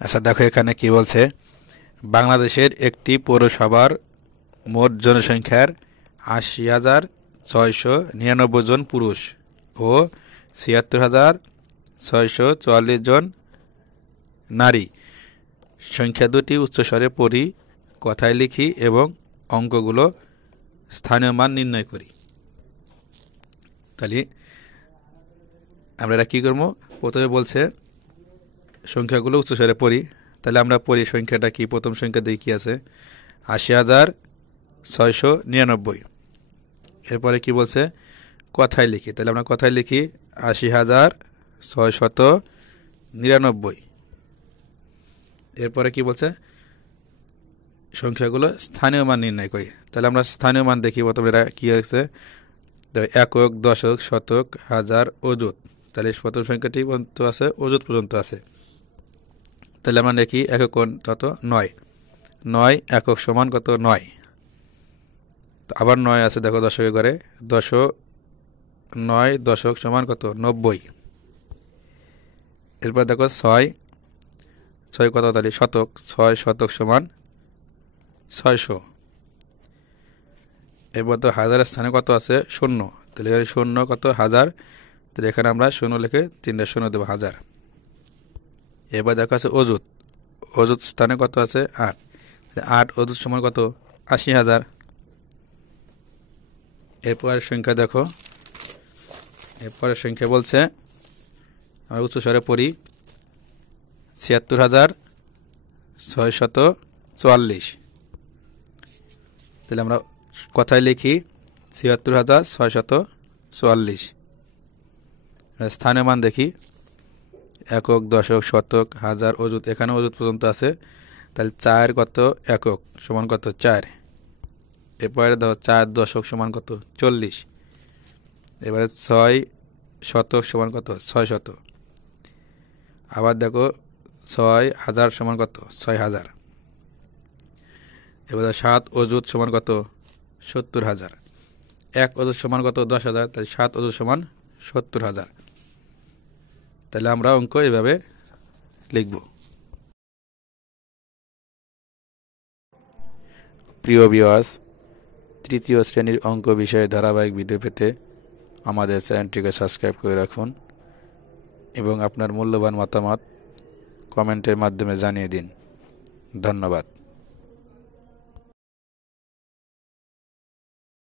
আচ্ছা দেখো এখানে কি বলছে, বাংলাদেশের একটি পৌরসভার মোট জনসংখ্যার ৮০,৬৯৯ জন পুরুষ ও ৭৬,৬৪৪ জন নারী। সংখ্যা দুটি উচ্চস্বরে পড়ি, কথায় লিখি এবং অঙ্কগুলো স্থানীয় মান নির্ণয় করি। তাহলে আমরা এটা কী করবো, প্রথমে বলছে সংখ্যাগুলো উচ্চস্বরে পড়ি, তাহলে আমরা পড়ি সংখ্যাটা কি, প্রথম সংখ্যা দিয়ে কী আছে ৮০,৬৯৯। এরপরে কি বলছে কথায় লিখি, তাহলে আমরা কথায় লিখি ৮০,৬৯৯। এরপরে কি বলছে সংখ্যাগুলো স্থানীয় মান নির্ণয় করি, তাহলে আমরা স্থানীয় মান দেখি। প্রথমে এটা কী আছে একক, দশক, শতক, হাজার, অযুত। তাহলে প্রথম সংখ্যাটি পর্যন্ত আছে, অযুত পর্যন্ত আছে। তাহলে আমরা দেখি একক কত ৯, ৯ একক সমান কত ৯। আবার ৯ আছে দেখো দশকের ঘরে, ৯ দশক সমান কত ৯০। এরপর দেখো ৬ কত, তাহলে শতক, ৬ শতক সমান ৬০০। এরপর তো হাজারের স্থানে কত আছে ০, তাহলে এখানে ০ কত হাজার, তাহলে এখানে আমরা ০ লিখে ৩টা ০ দেবো হাজার। এবার দেখো আছে অযুত, অযুত স্থানে কত আছে ৮, ৮ অযুত সমান কত ৮০,০০০। এরপরের সংখ্যা দেখো, এরপরের সংখ্যা বলছে আমরা উচ্চস্বরে পড়ি ৭৬,৬৪৪। তাহলে আমরা কথায় লিখি ৭৬,৬৪৪। স্থানীয় মান দেখি একক, দশক, শতক, হাজার, অযুত। এখানে অযুত পর্যন্ত আছে, তাহলে ৪ কত একক সমান কত ৪। এরপরে ধরো ৪ দশক সমান কত ৪০। এবারে ৬ শতক সমান কত ৬০০। আবার দেখো ৬ হাজার সমান কত ৬,০০০। এবারে ৭ অযুত সমান কত ৭০,০০০। ১ অযুত সমান কত ১০,০০০, তাহলে ৭ অযুত সমান ৭০,০০০। তাহলে আমরা অঙ্ক এভাবে লিখব। প্রিয় ভিউয়ার্স, তৃতীয় শ্রেণীর অঙ্ক বিষয়ে ধারাবাহিক ভিডিও পেতে আমাদের চ্যানেলটিকে সাবস্ক্রাইব করে রাখুন এবং আপনার মূল্যবান মতামত কমেন্টের মাধ্যমে জানিয়ে দিন। ধন্যবাদ।